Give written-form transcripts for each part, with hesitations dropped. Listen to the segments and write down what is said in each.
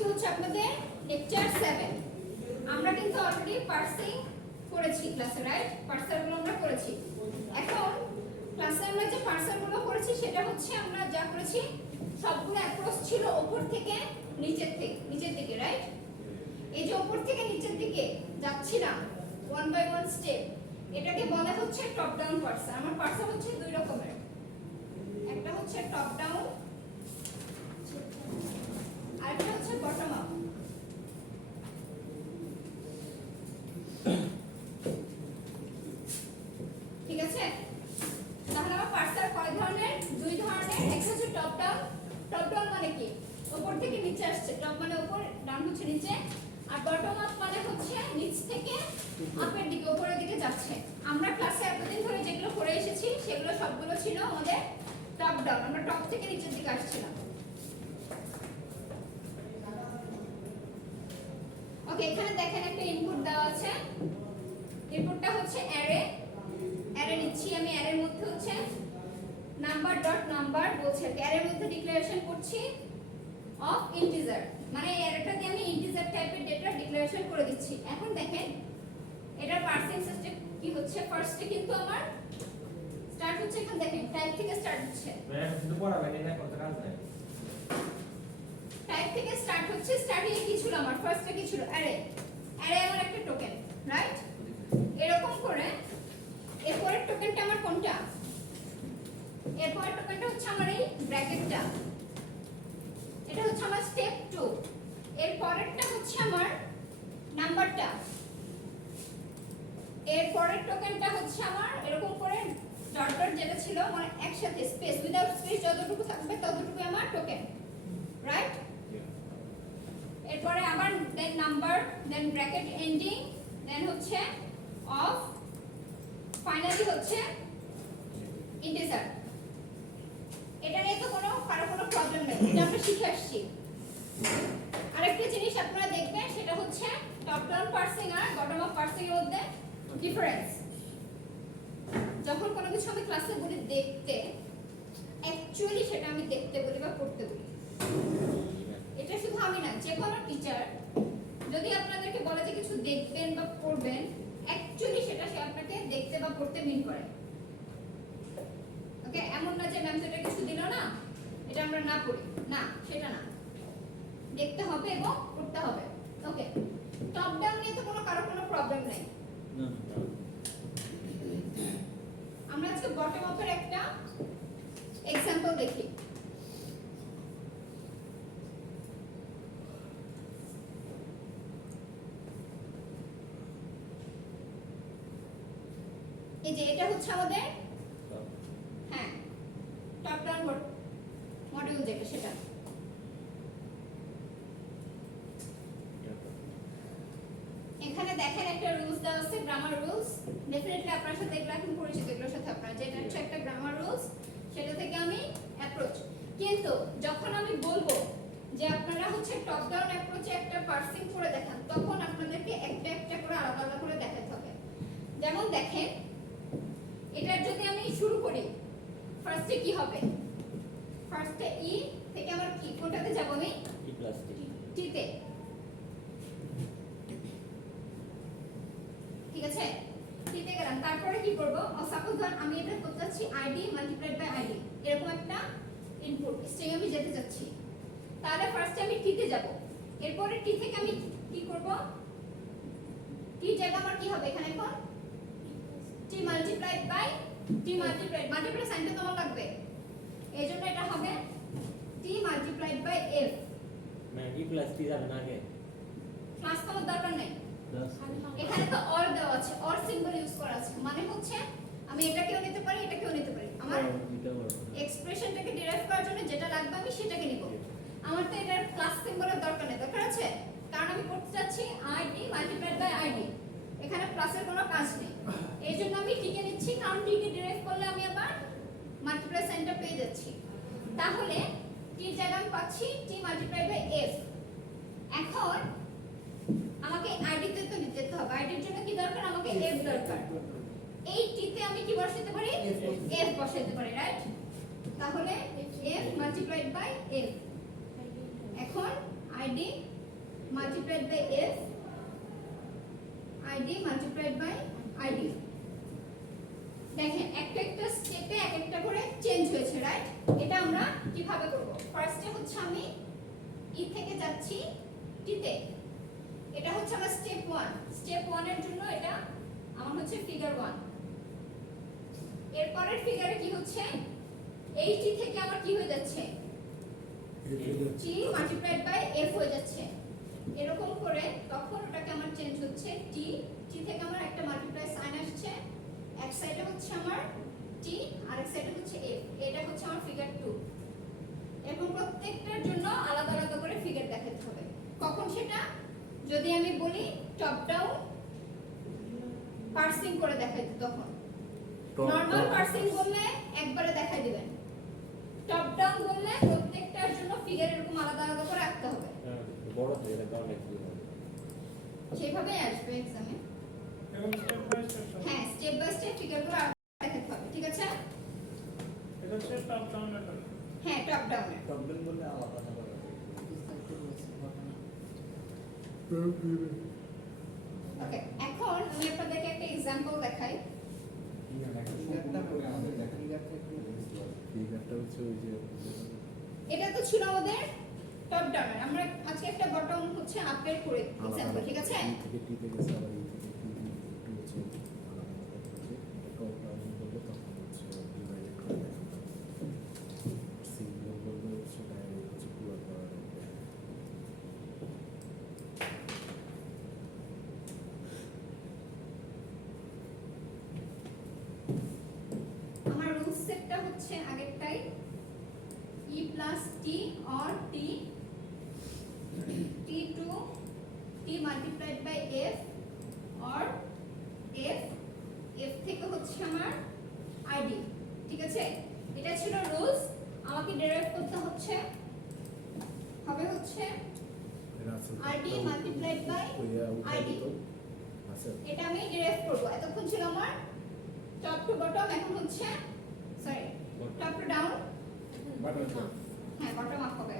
আজকে হচ্ছে আপনাদের লেকচার 7। আমরা কিন্তু অলরেডি পার্সিং করেছি ক্লাসে, রাইট? পার্সারগুলো আমরা করেছি। এখন ক্লাসে আমরা যে পার্সারগুলো করেছি সেটা হচ্ছে আমরা যা করেছি সবগুলো অ্যাপ্রোচ ছিল উপর থেকে নিচের দিকে, রাইট? এই যে উপর থেকে নিচের দিকে যাচ্ছিলাম ওয়ান বাই ওয়ান স্টেপ, এটাকে বলা হচ্ছে টপ ডাউন পার্সার। আমার পার্সার হচ্ছে দুই রকমের, একটা হচ্ছে টপ ডাউন আর একটা হচ্ছে বটম আপ। ঠিক আছে, তাহলে আমার পার্সার কয় ধরনের? দুই ধরনের। একটা হচ্ছে টপ ডাউন। টপ ডাউন মানে কি? উপর থেকে নিচে আসছে। টপ মানে উপর, ডাউন হচ্ছে নিচে। আর বটম আপ মানে হচ্ছে নিচ থেকে আপের দিকে, উপরের দিকে যাচ্ছে। আমরা ক্লাসে এতদিন ধরে যেগুলো পড়ে এসেছি সেগুলো সবগুলো ছিল আমাদের টপ ডাউন। আমরা টপ থেকে নিচের দিকে আসছিলাম। ওকে, এখানে দেখেন একটা ইনপুট দেওয়া আছে। ইনপুটটা হচ্ছে অ্যারে নিচ্ছি আমি। অ্যারের মধ্যে হচ্ছে নাম্বার ডট নাম্বার বলছে, অ্যারের মধ্যে ডিক্লারেশন করছি অফ ইন্টিজার, মানে অ্যারেটা দিয়ে আমি ইন্টিজার টাইপের ডেটা ডিক্লারেশন করে দিচ্ছি। এখন দেখেন এটার পার্সিং সিস্টেম কি হচ্ছে। ফার্স্টে কিন্তু আমার স্টার্ট হচ্ছে, এখানে দেখেন টাইপ থেকে স্টার্ট হচ্ছে। শুধু পড়াবেন না, কত কাজ নাই। টাইপ থেকে স্টার্ট হচ্ছে। স্টার্টিং এ কি ছিল আমার? ফার্স্টে কি ছিল? অ্যারে আমার একটা টোকেন, রাইট? এরকম করে এরপরের টোকেনটা আমার কোনটা? এরপরের টোকেনটা হচ্ছে আমার এই ব্র্যাকেটটা, এটা হচ্ছে আমার স্টেপ 2। এর পরেরটা হচ্ছে আমার নাম্বারটা। এর পরের টোকেনটা হচ্ছে আমার এরকম করে ডট ডট যেটা ছিল মানে একসাথে স্পেস উইদাউট স্পেস যতটুকু থাকবে ততটুকু আমার টোকেন, রাইট? এরপরে আবার দেন নাম্বার, দেন ব্র্যাকেট এন্ডিং, দেন হচ্ছে অফ, ফাইনালি হচ্ছে ইন্টিজার। এটা নিয়ে তো কারো কোনো প্রবলেম নেই, এটা আমরা শিখে আসছি। আরেকটা জিনিস আপনারা দেখবেন সেটা হচ্ছে টপ ডাউন পার্সিং আর বটম আপ পার্সিং এর মধ্যে ডিফারেন্স। যখন কোনো কিছু আমি ক্লাসে বলি দেখতে, অ্যাকচুয়ালি সেটা আমি দেখতে বলি বা পড়তে বলি। এটা শুধু আমি না, যে কোনো টিচার যদি আপনাদেরকে বলে যে কিছু দেখবেন বা পড়বেন, অ্যাকচুয়ালি সেটা সে আপনাকে দেখতে বা পড়তে মিন করে। ওকে, এমন না যে ম্যাম তো এটা কিছু দিল না, এটা আমরা না পড়ি, না, সেটা না। দেখতে হবে এবং পড়তে হবে। ওকে, টপ ডাউন নিয়ে তো কারো কোনো প্রবলেম নাই। আমরা আজকে বটম আপের একটা এক্সাম্পল দেখি। এই যে এটা হচ্ছে আমাদের হ্যাঁ টপ ডাউন মডিউল যেটা, সেটা এখানে দেখেন একটা রুলস দেওয়া আছে, গ্রামার রুলস। ডেফিনেটলি আপনার সাথে এগুলো এখন পরিচিত, এগুলোর সাথে আপনার যেটা হচ্ছে একটা গ্রামার রুলস, সেটা থেকে আমি অ্যাপ্রোচ। কিন্তু যখন আমি বলবো যে আপনারা হচ্ছে টপ ডাউন অ্যাপ্রোচে একটা পার্সিং করে দেখান, তখন আপনাদেরকে একটা একটা করে আলাদা আলাদা করে দেখাতে হবে। যেমন দেখেন, এটার যদি আমি শুরু করি, ফার্স্টে কি হবে? ফার্স্টে ই থেকে আমার কি কোনটাতে যাব? আমি টি প্লাস টি তে। ঠিক আছে, টি তে গেলাম। তারপরে কি করব? সাপোজ ধর আমি এটা করতে যাচ্ছি আইডি মাল্টিপ্লাইড বাই আইডি, এরকম একটা ইনপুট স্ট্রিং আমি যেতে যাচ্ছি। তাহলে ফার্স্টে আমি টি তে যাব। এরপরে টি থেকে আমি কি করব? টি জায়গা আমার কি হবে এখানে? এখন টি মাল্টিপ্লাইড বাই টি মাল্টিপ্লাই সাইনটা তোমার লাগবে, এইজন্য এটা হবে টি মাল্টিপ্লাইড বাই এফ। মানে টি প্লাস টি যাবে না আগে, প্লাস কোনো দরকার নেই। এখানে তো অর দেওয়া আছে, অর সিম্বল ইউজ করা আছে, মানে হচ্ছে আমি এটাকেও নিতে পারি এটাকেও নিতে পারি। আমার এক্সপ্রেশনটাকে ডিরাইভ করার জন্য যেটা লাগবে আমি সেটাকে নিব। আমার তো এটার প্লাস সিম্বলের দরকার নেই, দরকার আছে কারণ আমি করতে যাচ্ছি আইডি মাল্টিপ্লাইড বাই আইডি, এখানে প্লাসের কোনো কাজ নেই। এই জন্য আমি টিকে নিচ্ছি, কারণ টিকে ডিরাইভ করলে আমি আবার মাল্টিপ্লাই সাইনটা পেয়ে যাচ্ছি। তাহলে টির জায়গায় আমি পাচ্ছি টি মাল্টিপ্লাইড বাই এফ। এখন আমাকে আইডিতে তো যেতে হবে, আইডির জন্য কি দরকার? আমাকে এফ দরকার। এই টিতে আমি কি বসাতে পারি? এফ বসাতে পারি, রাইট? তাহলে এফ মাল্টিপ্লাইড বাই এফ। এখন ID multiplied by f id multiplied by id দেখেন একটা স্টেপে এক একটা করে চেঞ্জ হয়েছে রাইট এটা আমরা কিভাবে করব ফার্স্টে হচ্ছে আমি ই থেকে যাচ্ছি টি তে এটা হচ্ছে আমার স্টেপ 1 এর জন্য এটা আমার হচ্ছে ফিগার 1 এর পরের ফিগারে কি হচ্ছে এই টি থেকে আমার কি হয়ে যাচ্ছে t মাল্টিপ্লাইড বাই f হয়ে যাচ্ছে এরকম করে তখন ওটাকে আমার চেঞ্জ হচ্ছে t থেকে আমার একটা মাল্টিপ্লাই সাইন আসছে এক সাইডে হচ্ছে আমার t আর এক সাইডে হচ্ছে f এটা হচ্ছে আমার ফিগার 2 এবং প্রত্যেকটার জন্য আলাদা আলাদা করে ফিগার দেখাতে হবে কখন সেটা যদি আমি বলি টপ ডাউন পার্সিং করে দেখাইতে তখন নরমাল পার্সিং বললে একবারে দেখাই দিবেন টপ ডাউন বললে প্রত্যেকটার জন্য ফিগার এরকম আলাদা আলাদা করে রাখতে হবে বড় হয়ে গেলে কারণ কি হবে সেভাবে আসবে एग्जाम এ এবং স্টেপ বাই স্টেপ হ্যাঁ স্টেপ বাই স্টেপ ফিগারগুলো দেখাতে হবে ঠিক আছে এটা হচ্ছে টপ ডাউন মেথড হ্যাঁ টপ ডাউন টপ ডাউন বললে আলাদা হবে ওকে এখন আমি আপনাদেরকে একটা एग्जांपल দেখাই এটা তো ছিল আমাদের টপ ডাউন আমরা আজকে একটা বটম হচ্ছে আপের করে एग्जांपल ঠিক আছে আমার রুল সেটটা হচ্ছে আগেরটাই e plus t or t to t multiplied by f or f থেকে হচ্ছে আমার id ঠিক আছে এটা ছিল রুলস আমাকে ডেরাইভ করতে হচ্ছে হবে হচ্ছে id multiplied by id এটা আমি ডেরাইভ করব এতক্ষণ ছিল আমার টপ টু বটম এখন হচ্ছে সরি টপ টু ডাউন হ্যাঁ বটম আপ হবে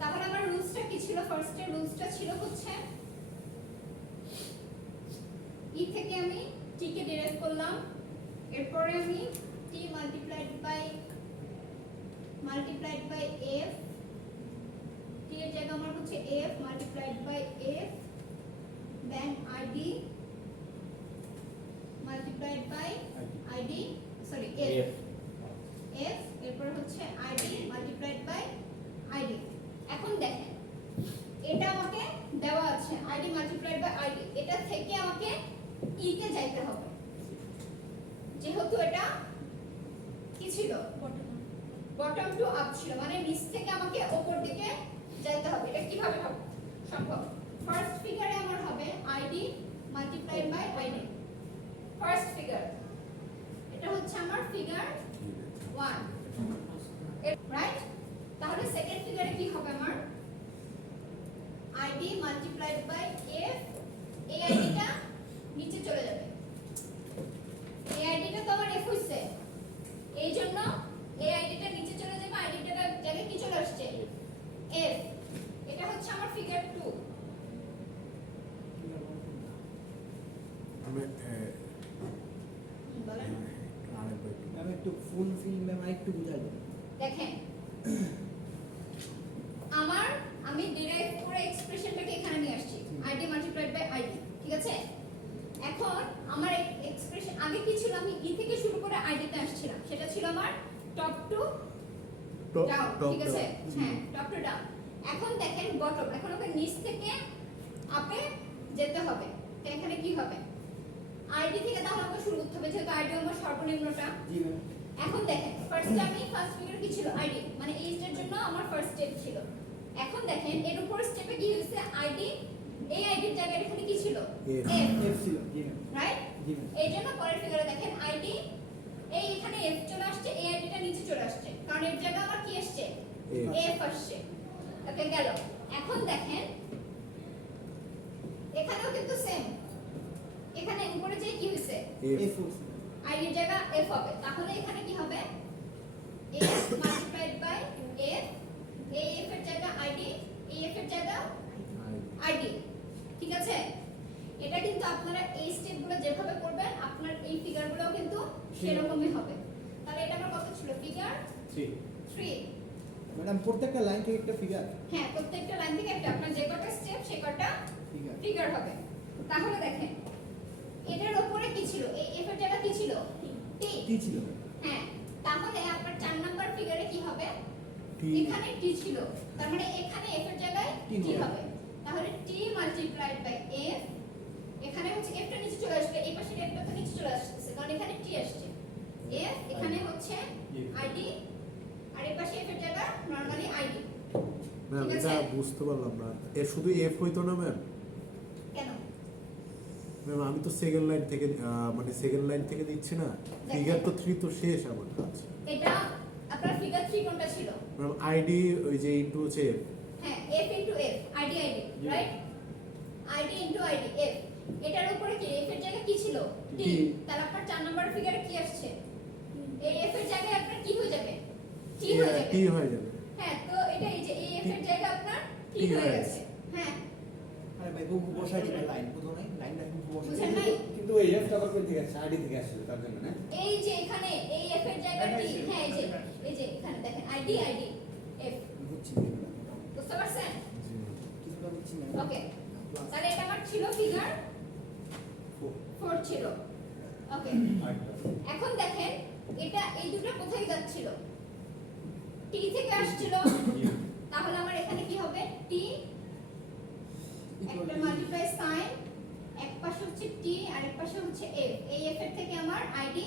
তাহলে আমার রুলসটা কি ছিল ফার্স্টে রুলসটা ছিল হচ্ছে ই থেকে আমি টি কে ডেরাইভ করলাম এরপরে আমি T multiplied by f T এর জায়গা আমার হচ্ছে f multiplied by f then id multiplied by id sorry f এরপর হচ্ছে id মাল্টিপ্লাইড বাই id এখন দেখেন এটা আমাকে দেওয়া আছে id মাল্টিপ্লাইড বাই id এটা থেকে আমাকে ই তে যাইতে হবে যেহেতু এটা কি ছিল বটম টু আপ ছিল মানে নিচ থেকে আমাকে উপর দিকে যাইতে হবে এটা কিভাবে হবে সম্ভব ফার্স্ট ফিগারে আমার হবে id multiplied by id first figure এটা হচ্ছে আমার ফিগার 1 রাইট তাহলে সেকেন্ড ফিগারে কি হবে আমার id মাল্টিপ্লাইড বাই f এই আইডিটা নিচে চলে যাবে এই আইডিটা তো আমার f হইছে এইজন্য এই আইডিটা নিচে চলে যাবে আইডিটার জায়গায় কি চলে আসছে f এটা হচ্ছে আমার ফিগার 2 আমি একটু ফুল ফিল ম্যাম একটু বুঝাই দেব দেখেন আমি ডিরাইভ করে এক্সপ্রেশনটাকে এখানে নিয়ে আসছি id মাল্টিপ্লাইড বাই id ঠিক আছে এখন আমার এক্সপ্রেশন আগে কি ছিল আমি ই থেকে শুরু করে id তে আসছিলাম সেটা ছিল আমার টপ টু ডাউন ঠিক আছে হ্যাঁ টপ টু ডাউন এখন দেখেন বটম এখন ওকে নিচ থেকে আপে যেতে হবে তো এখানে কি হবে id থেকে তাহলে আমাকে শুরু করতে হবে যেহেতু id আমার সর্বনিম্নটা জি ম্যাম এখন দেখেন ফার্স্ট আমি ফার্স্ট ফিগার কি ছিল id মানে এই স্টেপের জন্য আমার ফার্স্ট স্টেপ ছিল এখন দেখেন এর উপর স্টেপে কি হইছে id এই আইডির জায়গায় এখানে কি ছিল f ছিল জি ম্যাম রাইট জি ম্যাম এই জন্য পরের ফিগারে দেখেন id এই এখানে f চলে আসছে এই আইডিটা নিচে চলে আসছে কারণ এর জায়গায় আমার কি আসছে f আসছে ওকে গেল এখন দেখেন এখানেও কিন্তু সেম এখানে উপরে যে কি হইছে f i এর জায়গা f হবে তাহলে এখানে কি হবে f মাল্টিপ্লাইড বাই f এই f এর জায়গা id এই f এর জায়গা ফিগারগুলো যেভাবে করবেন আপনার এই ফিগারগুলোও কিন্তু সেরকমই হবে। তাহলে এটা আমার কত ছিল? ফিগার 3। ম্যাডাম প্রত্যেকটা লাইন থেকে একটা ফিগার। হ্যাঁ, প্রত্যেকটা লাইন থেকে একটা, আপনার যে কটা স্টেপ সে কটা ফিগার ফিগার হবে। তাহলে দেখেন এটার উপরে কি ছিল? এই এফ এর জায়গা কি ছিল? টি। কি ছিল? হ্যাঁ, তাহলে আপনার 4 নাম্বার ফিগারে কি হবে? টি। এখানে টি ছিল, তার মানে এখানে এফ এর জায়গায় টি টি হবে। হবে। তাহলে টি মাল্টিপ্লাইড বাই এফ, এখানে হচ্ছে এফটা নিচে চলে আসবে, এই পাশের এফটা তো নিচে চলে আসছে কারণ এখানে টি আসছে। এফ এখানে হচ্ছে আইডি, আর এই পাশে এফ এর জায়গা নরমালি আইডি। ম্যাম ঠিক এটা আছে? বুঝতে পারলাম না, এ শুধু এফ হইতো না ম্যাম? কেন? ম্যাম আমি তো সেকেন্ড লাইন থেকে মানে সেকেন্ড লাইন থেকে দিচ্ছি না, ফিগার তো 3 তো শেষ আমার কাজ। এটা আপনার ফিগার 3 কোনটা ছিল? ম্যাম আইডি ওই যে ইনটু হচ্ছে এফ। হ্যাঁ, f into f, ID right? ID into ID f, এটার উপরে কি f এর জায়গায় কি ছিল? t। T। তাহলে আপনার 4 নাম্বার ফিগারে কি আসছে? এই f এর জায়গায় আপনার কি হয়ে যাবে? t হয়ে যাবে। টি হয়ে যাবে। হ্যাঁ, তো এটা এই যে এই f এর জায়গায় আপনার t T হয়ে হয়ে গেছে। হ্যাঁ, আরে ভাই বহু বসাই দিবে লাইন প্রথমে লাইনটা খুব বসাই বুঝেন নাই? কিন্তু এই এফটা আবার কই থেকে আসছে? আইডি থেকে আসছে তার জন্য না? এই যে এখানে এই f এর জায়গায় t, হ্যাঁ এই যে এখানে দেখেন আইডি f, বুঝছি বুঝতে পারছেন? কিছুটা বুঝছি না। ওকে, তাহলে এটা আমার ছিল ফিগার 4 ছিল। ওকে, এখন দেখেন এটা এই দুটো কোথায় যাচ্ছিল? টি থেকে আসছিল, তাহলে আমার এখানে কি হবে? টি একটা মাল্টিপ্লাই সাইন, এক পাশে হচ্ছে টি আর এক পাশে হচ্ছে এফ। এই এফ এর থেকে আমার আইডি